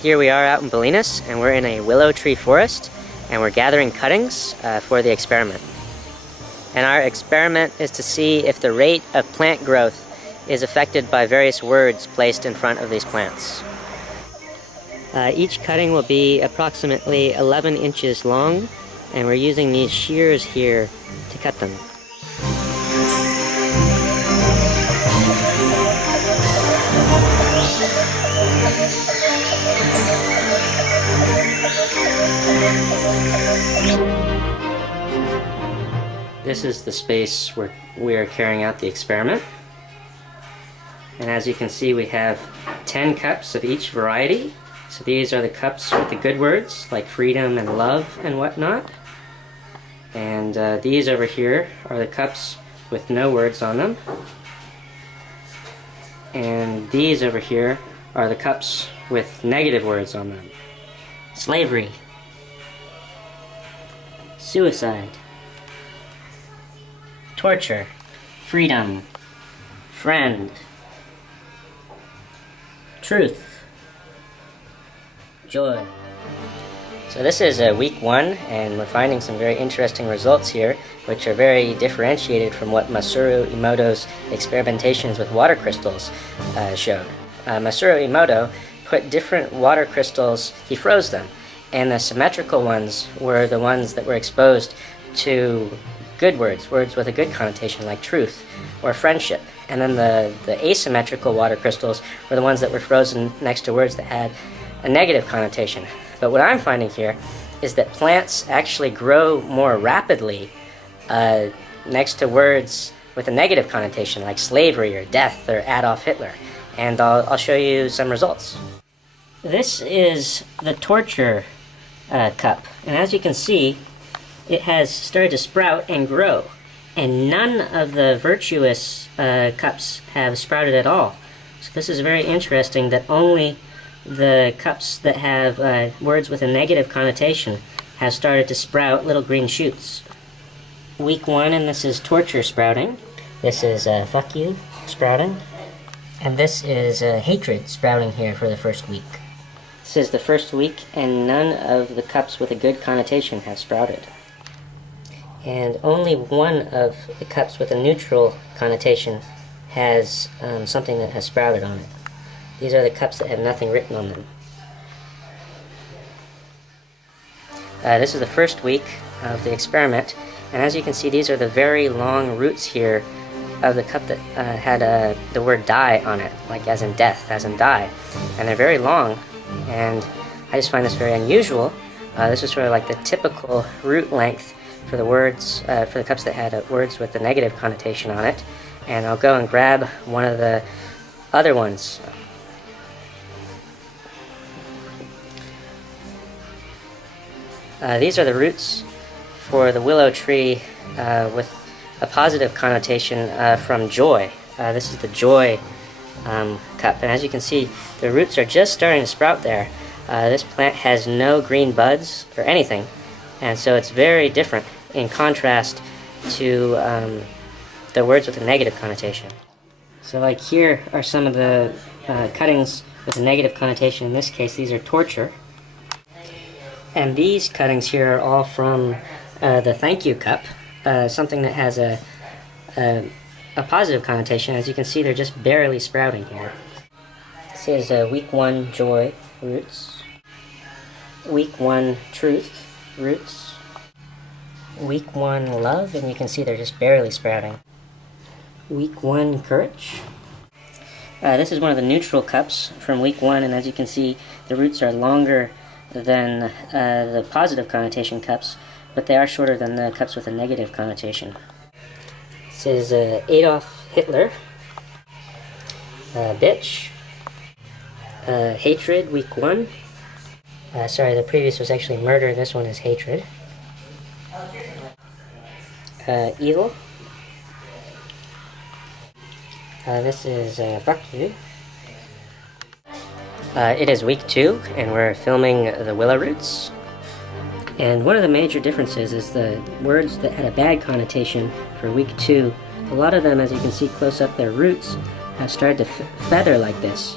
Here we are out in Bolinas, and we're in a willow tree forest, and we're gathering cuttings for the experiment. And our experiment is to see if the rate of plant growth is affected by various words placed in front of these plants. Each cutting will be approximately 11 inches long, and we're using these shears here to cut them. This is the space where we are carrying out the experiment. And as you can see, we have 10 cups of each variety. So these are the cups with the good words, like freedom and love and whatnot. And these over here are the cups with no words on them. And these over here are the cups with negative words on them. Slavery. Suicide. Torture. Freedom. Friend. Truth. Joy. So this is week 1, and we're finding some very interesting results here, which are very differentiated from what Masaru Emoto's experimentations with water crystals showed. Masaru Emoto put different water crystals, he froze them, and the symmetrical ones were the ones that were exposed to good words, words with a good connotation like truth or friendship. And then the asymmetrical water crystals were the ones that were frozen next to words that had a negative connotation. But what I'm finding here is that plants actually grow more rapidly next to words with a negative connotation like slavery or death or Adolf Hitler. And I'll show you some results. This is the torture cup, and as you can see, it has started to sprout and grow, and none of the virtuous cups have sprouted at all. So this is very interesting that only the cups that have words with a negative connotation have started to sprout little green shoots. Week 1, and this is torture sprouting. This is fuck you sprouting. And this is hatred sprouting here for the first week. This is the first week, and none of the cups with a good connotation have sprouted. And only one of the cups with a neutral connotation has something that has sprouted on it. These are the cups that have nothing written on them. This is the first week of the experiment, and as you can see, these are the very long roots here of the cup that had the word die on it, like as in death, as in die. And they're very long, and I just find this very unusual. This is sort of like the typical root length for the words, for the cups that had words with a negative connotation on it. And I'll go and grab one of the other ones. These are the roots for the willow tree with a positive connotation from joy. This is the joy cup, and as you can see, the roots are just starting to sprout there. This plant has no green buds or anything, and so it's very different in contrast to the words with a negative connotation. So like here are some of the cuttings with a negative connotation. In this case, these are torture. And these cuttings here are all from the thank you cup, something that has a positive connotation. As you can see, they're just barely sprouting here. This is week 1 joy roots, week 1 truth roots, week 1 love, and you can see they're just barely sprouting. Week 1 courage. This is one of the neutral cups from week 1, and as you can see, the roots are longer than the positive connotation cups, but they are shorter than the cups with a negative connotation. This is Adolf Hitler, bitch, hatred, week 1, Sorry, the previous was actually murder, this one is hatred. Evil. This is fuck you. It is week 2, and we're filming the willow roots. And one of the major differences is the words that had a bad connotation for week 2. A lot of them, as you can see close up, their roots have started to feather like this.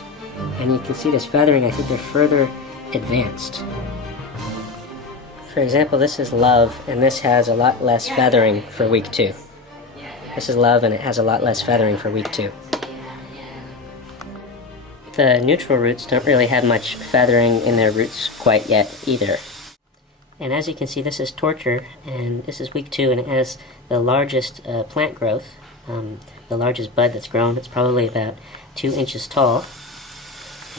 And you can see this feathering, I think they're further advanced. For example, this is love, and this has a lot less feathering for week 2. This is love, and it has a lot less feathering for week 2. The neutral roots don't really have much feathering in their roots quite yet either. And as you can see, this is torture, and this is week 2, and it has the largest plant growth, the largest bud that's grown. It's probably about 2 inches tall,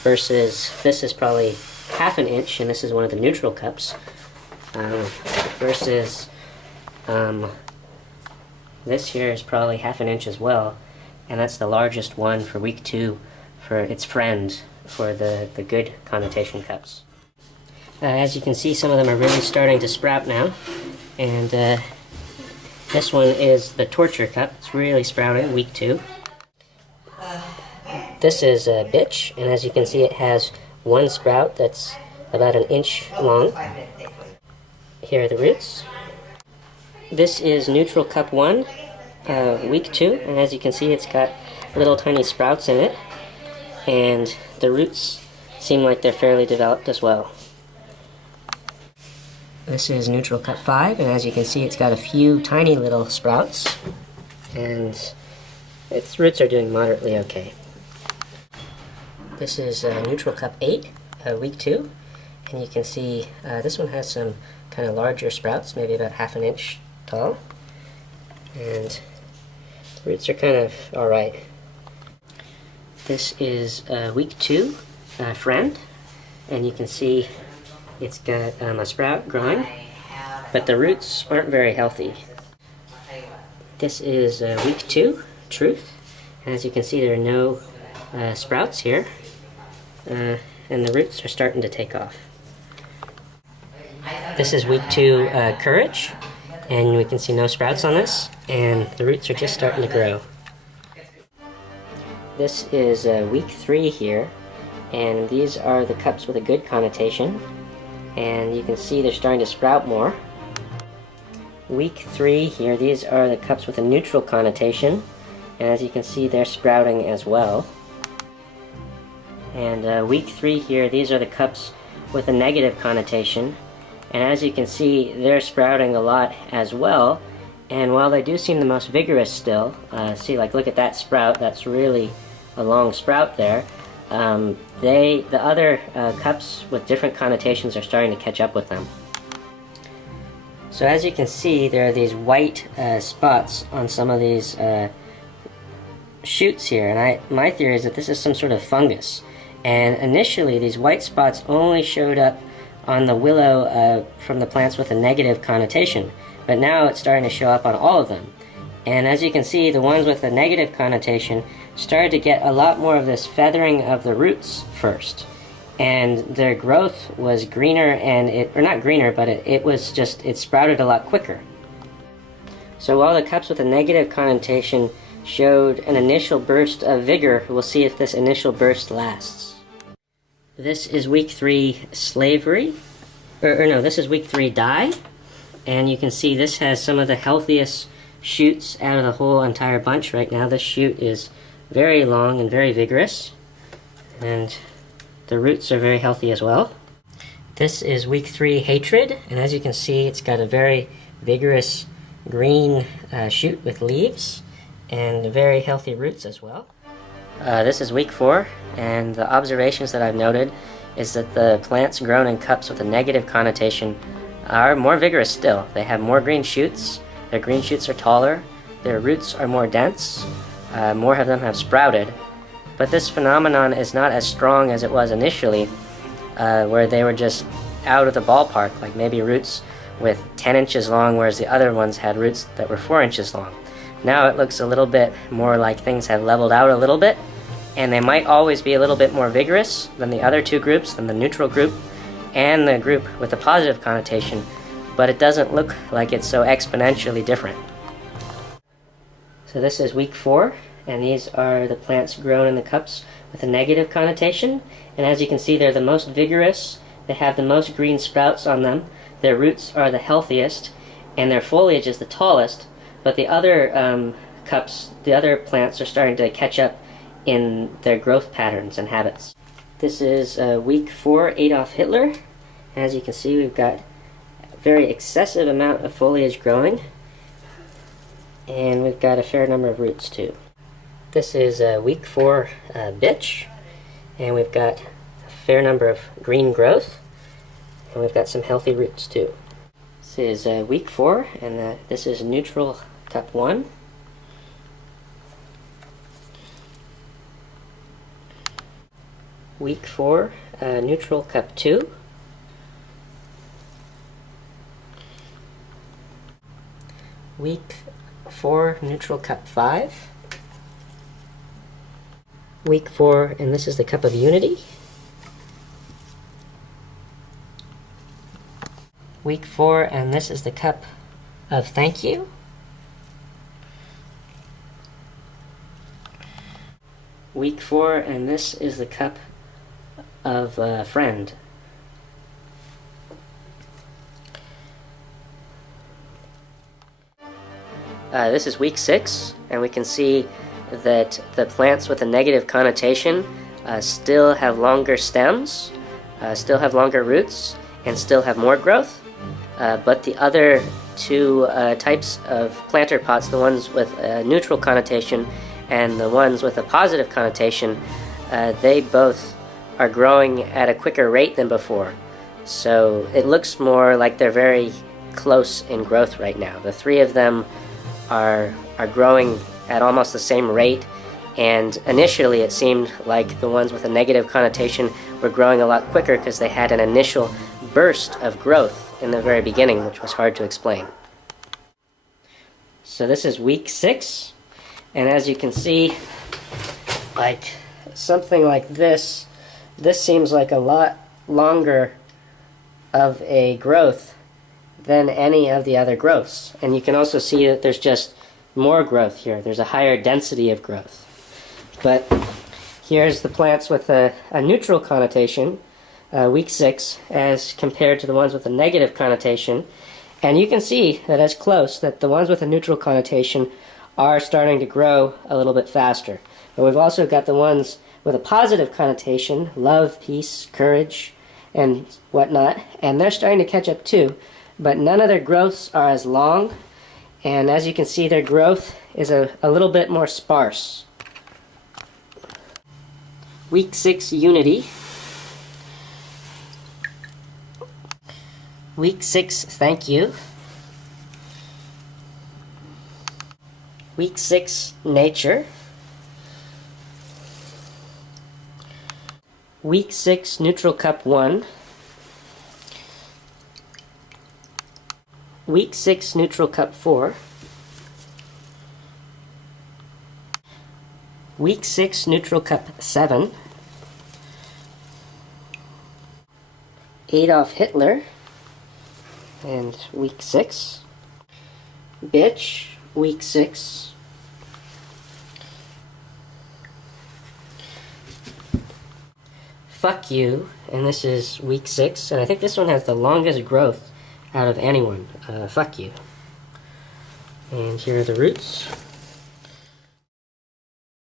versus this is probably half an inch, and this is one of the neutral cups, versus this here is probably half an inch as well, and that's the largest one for week 2 for its friend, for the good connotation cups. As you can see, some of them are really starting to sprout now, and this one is the torture cup. It's really sprouting, week 2. This is a bitch, and as you can see, it has one sprout that's about an inch long. Here are the roots. This is neutral cup 1, week 2, and as you can see, it's got little tiny sprouts in it, and the roots seem like they're fairly developed as well. This is neutral cup 5, and as you can see, it's got a few tiny little sprouts, and its roots are doing moderately okay. This is neutral cup 8, week 2, and you can see this one has some kind of larger sprouts, maybe about half an inch tall, and the roots are kind of alright. This is week 2, friend, and you can see it's got a sprout growing, but the roots aren't very healthy. This is week 2, truth, and as you can see, there are no sprouts here, and the roots are starting to take off. This is week 2, courage, and we can see no sprouts on this, and the roots are just starting to grow. This is week 3 here, and these are the cups with a good connotation, and you can see they're starting to sprout more. Week 3 here, these are the cups with a neutral connotation, and as you can see, they're sprouting as well. And week 3 here, these are the cups with a negative connotation, and as you can see, they're sprouting a lot as well. And while they do seem the most vigorous still, see, like, look at that sprout, that's really a long sprout there. The other cups with different connotations are starting to catch up with them. So as you can see, there are these white spots on some of these shoots here, and my theory is that this is some sort of fungus. And initially, these white spots only showed up on the willow from the plants with a negative connotation, but now it's starting to show up on all of them. And as you can see, the ones with a negative connotation started to get a lot more of this feathering of the roots first. And their growth was greener, or not greener, but it sprouted a lot quicker. So while the cups with a negative connotation showed an initial burst of vigor, we'll see if this initial burst lasts. This is week 3 slavery, this is week 3 die, and you can see this has some of the healthiest shoots out of the whole entire bunch right now. This shoot is very long and very vigorous, and the roots are very healthy as well. This is week 3 hatred, and as you can see, it's got a very vigorous green shoot with leaves and very healthy roots as well. This is week 4, and the observations that I've noted is that the plants grown in cups with a negative connotation are more vigorous still. They have more green shoots, their green shoots are taller, their roots are more dense, more of them have sprouted, but this phenomenon is not as strong as it was initially, where they were just out of the ballpark, like maybe roots with 10 inches long, whereas the other ones had roots that were 4 inches long. Now it looks a little bit more like things have leveled out a little bit, and they might always be a little bit more vigorous than the other two groups, than the neutral group, and the group with a positive connotation, but it doesn't look like it's so exponentially different. So this is week 4, and these are the plants grown in the cups with a negative connotation. And as you can see, they're the most vigorous, they have the most green sprouts on them, their roots are the healthiest, and their foliage is the tallest, but the other cups, the other plants are starting to catch up in their growth patterns and habits. This is week 4 Adolf Hitler. As you can see, we've got a very excessive amount of foliage growing, and we've got a fair number of roots too. This is week 4 Bitch, and we've got a fair number of green growth, and we've got some healthy roots too. This is week 4, and this is neutral cup 1. Week 4 neutral cup 2. Week 4 neutral cup 5. Week 4, and this is the cup of unity. Week 4, and this is the cup of thank you. Week 4, and this is the cup of friend. This is week 6, and we can see that the plants with a negative connotation still have longer stems, still have longer roots, and still have more growth. But the other two types of planter pots, the ones with a neutral connotation and the ones with a positive connotation, they both are growing at a quicker rate than before. So it looks more like they're very close in growth right now. The 3 of them are growing at almost the same rate, and initially it seemed like the ones with a negative connotation were growing a lot quicker because they had an initial burst of growth in the very beginning, which was hard to explain. So this is week 6, and as you can see, like something like this seems like a lot longer of a growth than any of the other growths. And you can also see that there's just more growth here. There's a higher density of growth. But here's the plants with a neutral connotation, week 6, as compared to the ones with a negative connotation. And you can see that it's close, that the ones with a neutral connotation are starting to grow a little bit faster. But we've also got the ones with a positive connotation, love, peace, courage, and whatnot, and they're starting to catch up too. But none of their growths are as long, and as you can see, their growth is a little bit more sparse. Week 6 Unity. Week 6 Thank You. Week 6 Nature. Week 6 Neutral Cup 1. Week 6 Neutral Cup 4. Week 6 Neutral Cup 7. Adolf Hitler. And week 6. Bitch, week 6. Fuck You, and this is week 6, and I think this one has the longest growth out of anyone. Fuck You. And here are the roots.